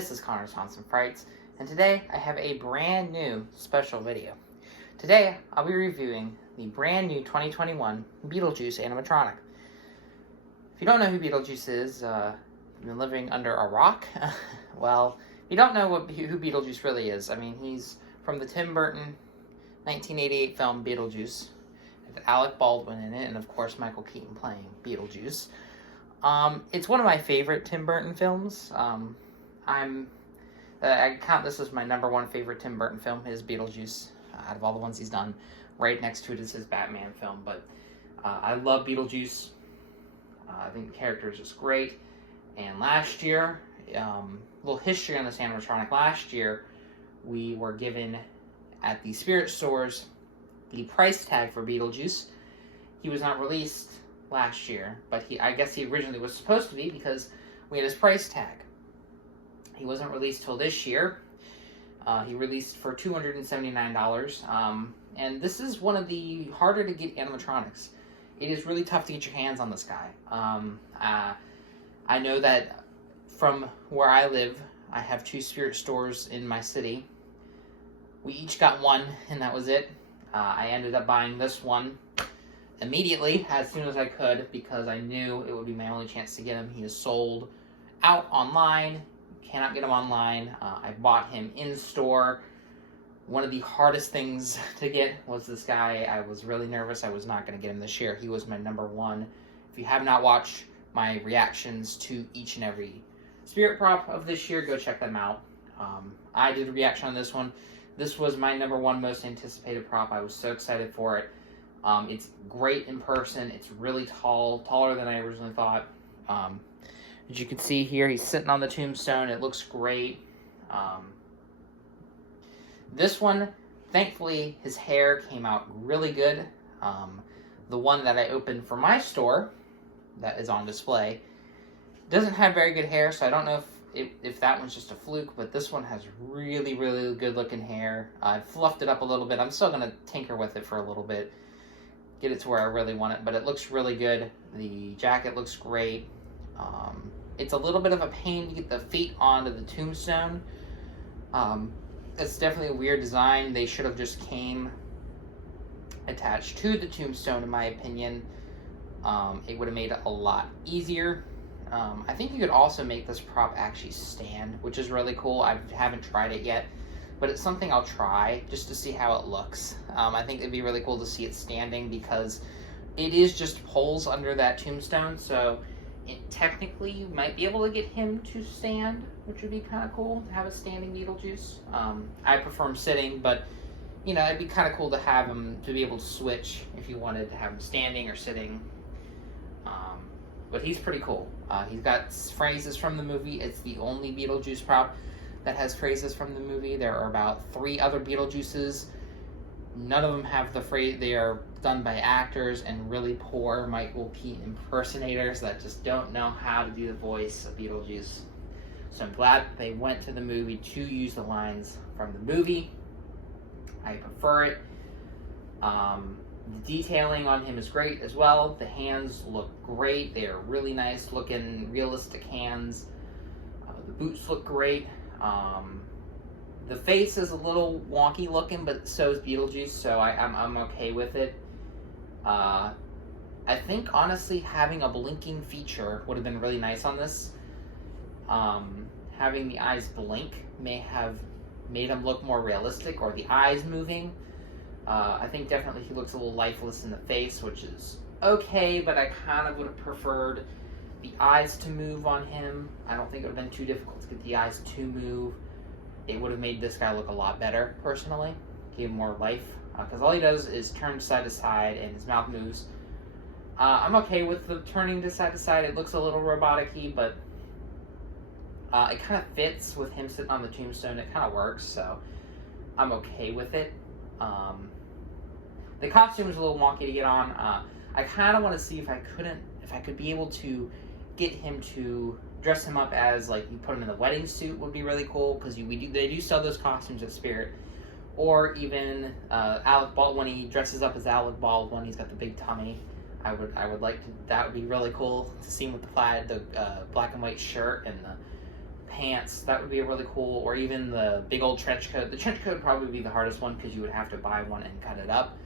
This is Connor's Constant Frights, and today I have a brand new special video. Today I'll be reviewing the brand new 2021 Beetlejuice animatronic. If you don't know who Beetlejuice is, you've been living under a rock. Well, if you don't know who Beetlejuice really is, I mean, he's from the Tim Burton 1988 film Beetlejuice, with Alec Baldwin in it, and of course Michael Keaton playing Beetlejuice. It's one of my favorite Tim Burton films. I count this as my number one favorite Tim Burton film, is Beetlejuice, out of all the ones he's done. Right next to it is his Batman film, but I love Beetlejuice. I think the character is just great. And last year, little history on this animatronic. Last year, we were given at the Spirit stores the price tag for Beetlejuice. He was not released last year, but I guess he originally was supposed to be, because we had his price tag. He wasn't released till this year. He released for $279, and this is one of the harder to get animatronics. It is really tough to get your hands on this guy. I know that from where I live, I have 2 Spirit stores in my city. We each got one, and that was it. I ended up buying this one immediately, as soon as I could, because I knew it would be my only chance to get him. He is sold out online. You cannot get him online. I bought him in store. One of the hardest things to get was this guy. I was really nervous I was not going to get him this year. He was my number one. If you have not watched my reactions to each and every Spirit prop of this year, go check them out. I did a reaction on this one. This was my number one most anticipated prop. I was so excited for it. It's great in person. It's really tall, taller than I originally thought. As you can see here, he's sitting on the tombstone. It looks great. This one, thankfully, his hair came out really good. The one that I opened for my store, that is on display, doesn't have very good hair, so I don't know if that one's just a fluke, but this one has really, really good looking hair. I fluffed it up a little bit. I'm still going to tinker with it for a little bit, get it to where I really want it, but it looks really good. The jacket looks great. It's a little bit of a pain to get the feet onto the tombstone. It's definitely a weird design. They should have just came attached to the tombstone, in my opinion. It would have made it a lot easier. I think you could also make this prop actually stand, which is really cool. I haven't tried it yet, but it's something I'll try just to see how it looks. I think it'd be really cool to see it standing, because it is just poles under that tombstone, so technically you might be able to get him to stand, which would be kind of cool to have a standing Beetlejuice. I prefer him sitting, but you know, it'd be kind of cool to have him to be able to switch if you wanted to have him standing or sitting. But he's pretty cool. He's got phrases from the movie. It's the only Beetlejuice prop that has phrases from the movie. There are about 3 other Beetlejuices. None of them have the phrase. They are done by actors and really poor Michael Keaton impersonators that just don't know how to do the voice of Beetlejuice. So I'm glad they went to the movie to use the lines from the movie. I prefer it. The detailing on him is great as well. The hands look great. They are really nice looking, realistic hands. The boots look great. The face is a little wonky looking, but so is Beetlejuice, so I'm okay with it. I think, honestly, having a blinking feature would have been really nice on this. Having the eyes blink may have made him look more realistic, or the eyes moving. I think definitely he looks a little lifeless in the face, which is okay, but I kind of would have preferred the eyes to move on him. I don't think it would have been too difficult to get the eyes to move. It would have made this guy look a lot better, personally. Give him more life, because all he does is turn side to side, and his mouth moves. I'm okay with the turning to side. It looks a little robotic-y, but it kind of fits with him sitting on the tombstone. It kind of works, so I'm okay with it. The costume is a little wonky to get on. I kind of want to see if I could be able to get him to dress him up as, like, you put him in the wedding suit would be really cool, because they do sell those costumes at Spirit. Or even Alec Baldwin, when he dresses up as Alec Baldwin, he's got the big tummy. I would like to. That would be really cool to see him with the black and white shirt and the pants, that would be really cool, or even the big old trench coat. The trench coat would probably be the hardest one because you would have to buy one and cut it up.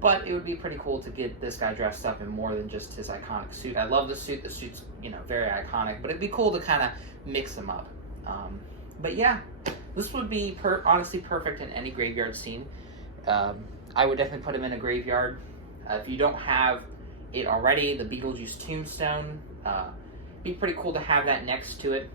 But it would be pretty cool to get this guy dressed up in more than just his iconic suit. I love the suit. The suit's, you know, very iconic, but it'd be cool to kind of mix them up. But yeah, this would be honestly perfect in any graveyard scene. I would definitely put him in a graveyard. If you don't have it already, the Beetlejuice tombstone, be pretty cool to have that next to it.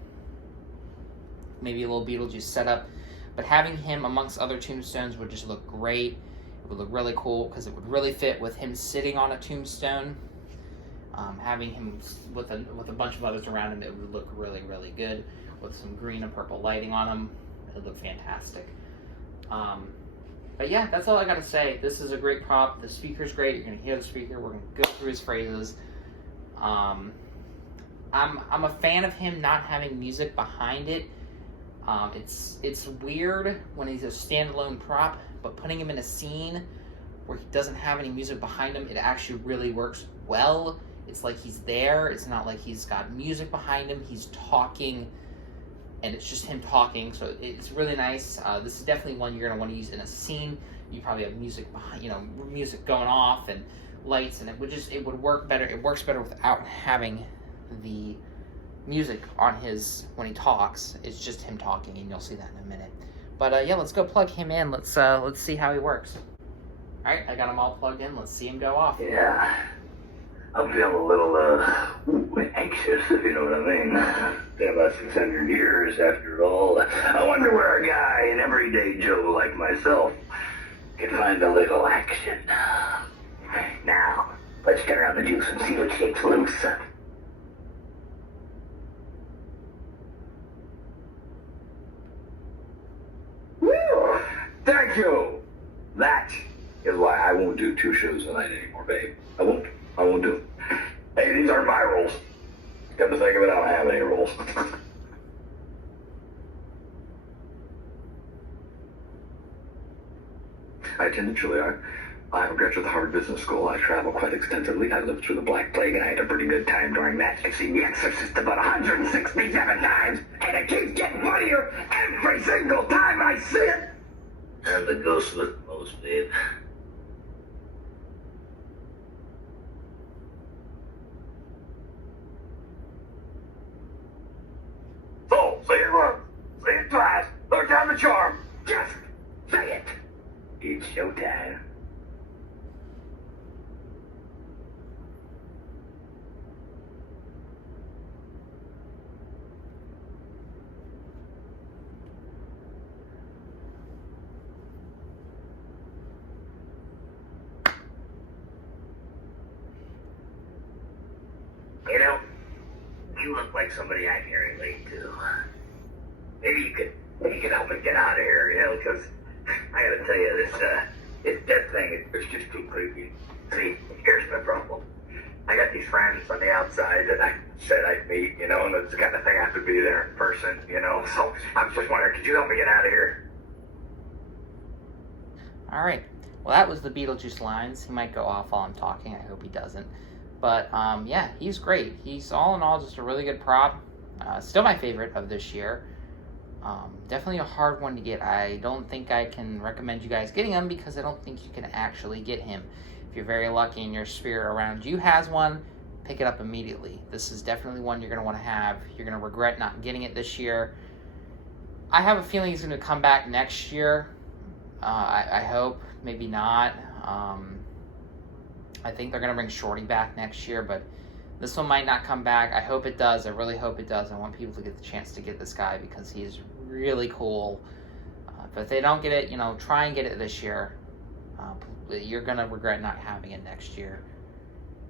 Maybe a little Beetlejuice setup. But having him amongst other tombstones would just look great. It would look really cool because it would really fit with him sitting on a tombstone. Having him with a bunch of others around him, it would look really, really good. With some green and purple lighting on him, it would look fantastic. But yeah, that's all I gotta say. This is a great prop. The speaker's great. You're gonna hear the speaker. We're gonna go through his phrases. I'm a fan of him not having music behind it. It's weird when he's a standalone prop, but putting him in a scene where he doesn't have any music behind him, it actually really works well. It's like he's there. It's not like he's got music behind him. He's talking, and it's just him talking, so it's really nice. This is definitely one you're gonna want to use in a scene. You probably have music behind, you know, music going off and lights, and it would work better. It works better without having the music on his when he talks. It's just him talking, and you'll see that in a minute. But yeah, let's go plug him in. Let's see how he works. All right, I got him all plugged in. Let's see him go off. Yeah, I'm feeling a little anxious, if you know what I mean. Been about 600 years after all. I wonder where a guy, an everyday Joe like myself, can find a little action. Now, let's turn on the juice and see what shakes loose. Woo! Thank you! That is why I won't do 2 shows a night anymore, babe. I won't do them. Hey, these aren't my rules. Come to think of it, I don't have any rules. I attended Juilliard. I graduated the Harvard Business School. I traveled quite extensively. I lived through the Black Plague, and I had a pretty good time during that. I've seen The Exorcist about 167 times, and it keeps getting funnier every single time I see it. And the ghost looked most, babe. So, say it once, say it twice, look down the charm. Just say it. It's showtime. You know, you look like somebody I'm hearing late to. Maybe you could help me get out of here, you know, because I gotta tell you, this death thing, it's just too creepy. See, here's my problem. I got these friends on the outside that I said I'd meet, you know, and it's the kind of thing I have to be there in person, you know, so I was just wondering, could you help me get out of here? All right. Well, that was the Beetlejuice lines. He might go off while I'm talking. I hope he doesn't. But yeah, he's great. He's all in all just a really good prop. Still my favorite of this year. Definitely a hard one to get. I don't think I can recommend you guys getting him because I don't think you can actually get him. If you're very lucky and your spirit around you has one, pick it up immediately. This is definitely one you're going to want to have. You're going to regret not getting it this year. I have a feeling he's going to come back next year. I hope. Maybe not. I think they're going to bring Shorty back next year, but this one might not come back. I hope it does. I really hope it does. I want people to get the chance to get this guy because he's really cool. But if they don't get it, you know, try and get it this year. You're going to regret not having it next year.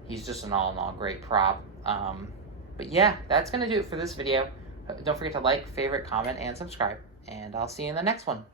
He's just an all-in-all great prop. But yeah, that's going to do it for this video. Don't forget to like, favorite, comment, and subscribe. And I'll see you in the next one.